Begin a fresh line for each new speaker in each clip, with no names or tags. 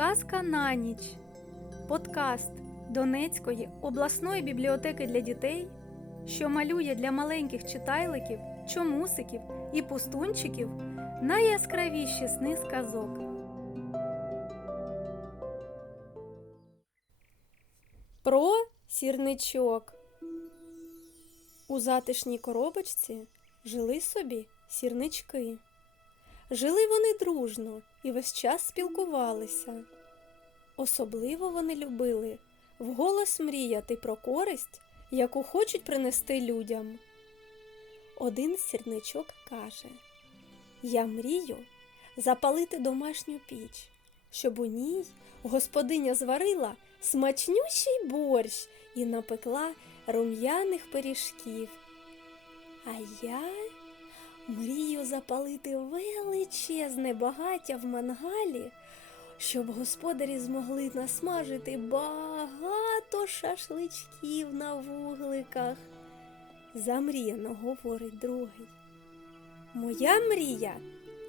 Казка на ніч. Подкаст Донецької обласної бібліотеки для дітей, що малює для маленьких читайликів, чомусиків і пустунчиків найяскравіші сни з казок. Про сірничок. У затишній коробочці жили собі сірнички. Жили вони дружно і весь час спілкувалися. Особливо вони любили вголос мріяти про користь, яку хочуть принести людям. Один сірничок каже: Я мрію запалити домашню піч, щоб у ній господиня зварила смачнющий борщ і напекла рум'яних пиріжків. А я Мрію запалити величезне багаття в мангалі, щоб господарі змогли насмажити багато шашличків на вугликах. Замріяно говорить другий. Моя мрія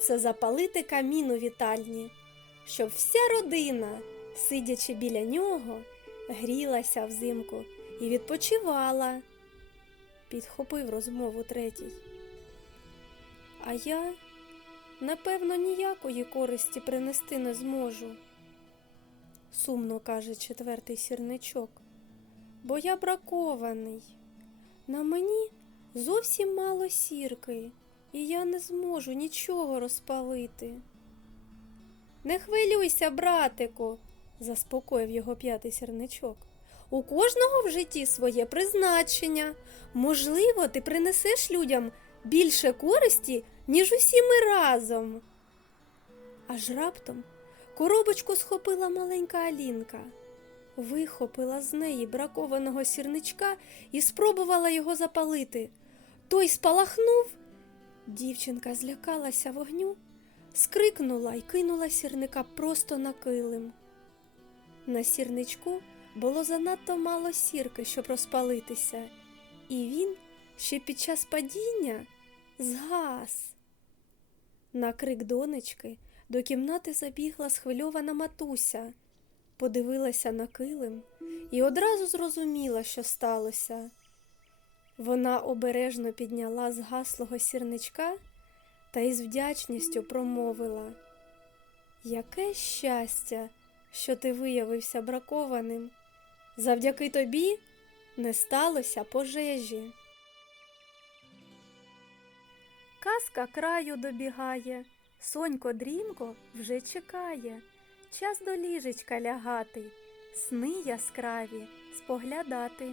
це запалити камін у вітальні, щоб вся родина, сидячи біля нього, грілася взимку і відпочивала. Підхопив розмову третій. А я, напевно, ніякої користі принести не зможу, сумно каже четвертий сірничок, бо я бракований. На мені зовсім мало сірки, і я не зможу нічого розпалити. Не хвилюйся, братику, заспокоїв його п'ятий сірничок. У кожного в житті своє призначення. Можливо, ти принесеш людям більше користі, ніж усі ми разом. Аж раптом коробочку схопила маленька Алінка, вихопила з неї бракованого сірничка і спробувала його запалити. Той спалахнув. Дівчинка злякалася вогню, скрикнула і кинула сірника просто на килим. На сірничку було занадто мало сірки, щоб розпалитися, і він ще під час падіння згас. На крик донечки до кімнати забігла схвильована матуся, подивилася на килим і одразу зрозуміла, що сталося. Вона обережно підняла згаслого сірничка та із вдячністю промовила Яке щастя, що ти виявився бракованим. Завдяки тобі не сталося пожежі. Казка краю добігає, сонько дрімко вже чекає. Час до ліжечка лягати, сни яскраві споглядати.